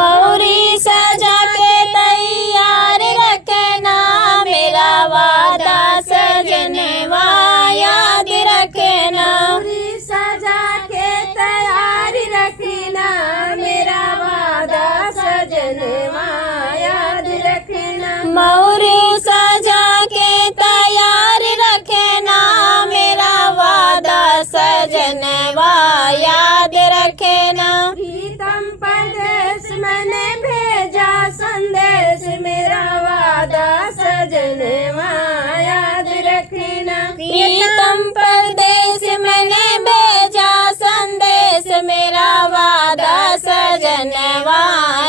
मौरी सजा के तैयार रखना मेरा वादा सजनवा याद रखना। मौरी सजा के तैयार रखना मेरा वादा सजनवा याद रखना। मौरी सजा के तैयार रखना मेरा वादा सजनवा याद रखना। प्रीतम परदेश मैंने भेजा संदेश मेरा वादा सजनवा याद रखना। प्रीतम परदेश मैंने भेजा संदेश मेरा वादा सजनवा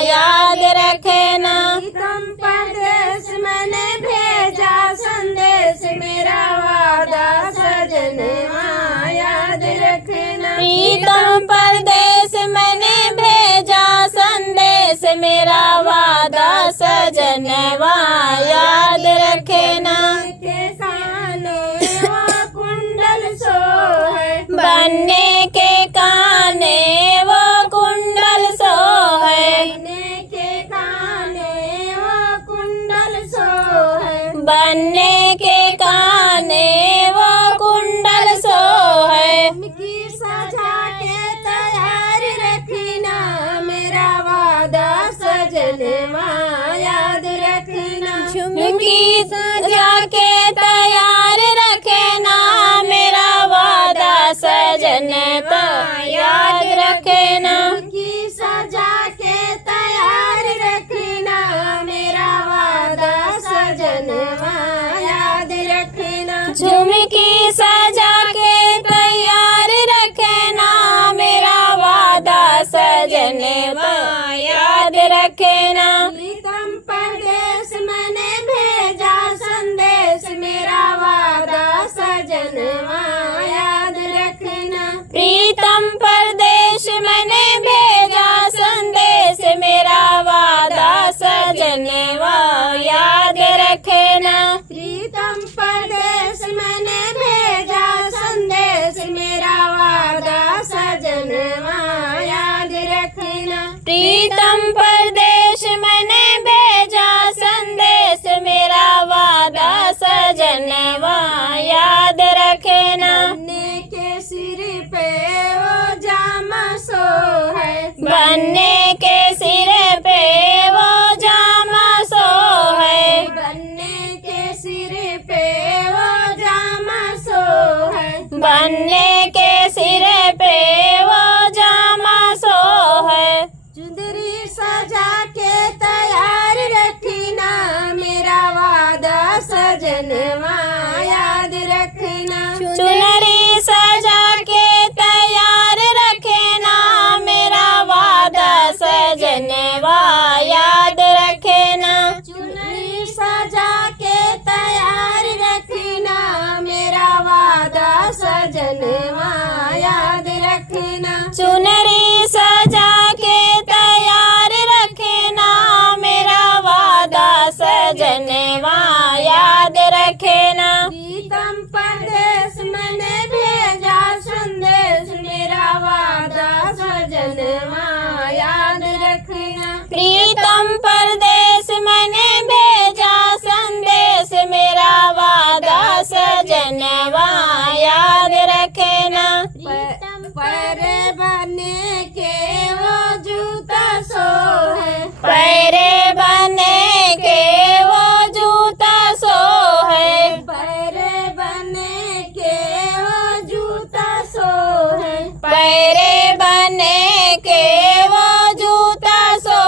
याद रखना। प्रीतम परदेश मैंने भेजा संदेश मेरा वादा सजनवा याद रखना। प्रीतम परदेश मैंने भेजा संदेश मेरा वादा सजनवा याद रखना। के काने वो कुंडल सो है बनने के काने वो कुंडल सो है। बनने के काने वो कुंडल सो है। बनने के काने वो कुंडल सो है। की सजा के तैयार रखना मेरा वादा सजनवा याद रखना। झुमकी सजा के तैयार रखना मेरा वादा सजनवा याद रखना। की सजा के तैयार रखना मेरा वादा सजनवा याद रखना। झुमकी सजा के तैयार रखना मेरा वादा सजनवा याद रखना। प्रीतम परदेश मैंने भेजा संदेश मेरा वादा सजनवा याद रखना। प्रीतम परदेश मैंने भेजा संदेश मेरा वादा सजनवा याद रखना। प्रीतम परदेश मैंने भेजा संदेश मेरा वादा सजनवा याद रखना। प्रीतम परदेश मैंने भेजा संदेश मेरा वादा सजनवा याद रखना। बनने के सिर पे वो जामा सो है। बनने के सिर पे वो जामा सो है। बनने के सिर पे वो जामा सो है। बनने के सिर पे वो जामा सो है। चुंदरी सजा के तैयार रखना मेरा वादा सजनवा याद रखना। चुनरी सजा के तैयार रखना मेरा वादा सजनवा याद रखना। चुनरी सजा के तैयार रखना मेरा वादा सजनवा याद रखना। चुनरी सजा के तैयार रखना मेरा वादा सजनवा याद रखना। प्रीतम परदेश मैंने भेजा संदेश मेरा वादा सजनवा याद रखना। प्रीतम परदेश मैंने भेजा संदेश मेरा वादा सजनवा याद रखना। पैरे बने के वो जूता सो है। पैरे बने के वो जूता सो है। पैरे बने के वो जूता सो है। पैरे बने के वो जूता सो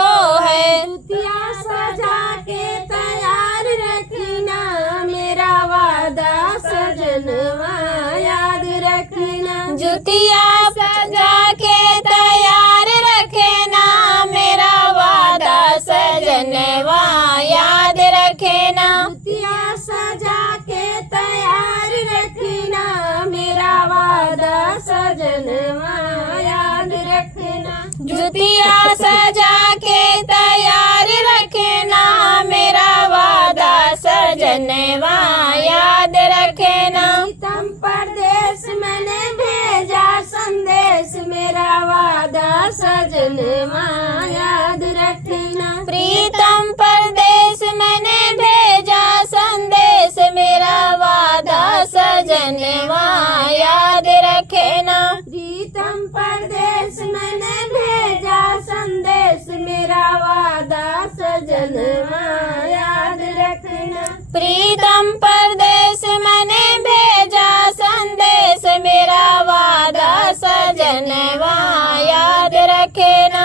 है। जुतिया सजा के तैयार रखना मेरा वादा सजनवा याद रखना। जुतिया सजा के तैयार रखना मेरा वादा सजनवा याद रखना। जुतिया सजा के तैयार रखना मेरा वादा सजनवा याद रखना। जुतिया सजा के तैयार रखना मेरा वादा सजनवा याद रखना। प्रीतम परदेश मैंने भेजा संदेश मेरा मेरा वादा सजनवा याद रखना। प्रीतम परदेश मैंने भेजा संदेश मेरा वादा सजनवा याद रखना। प्रीतम परदेश मैंने भेजा संदेश मेरा वादा सजनवा याद रखना। प्रीतम परदेश मैंने भेजा संदेश मेरा वादा सजनवा याद रखना।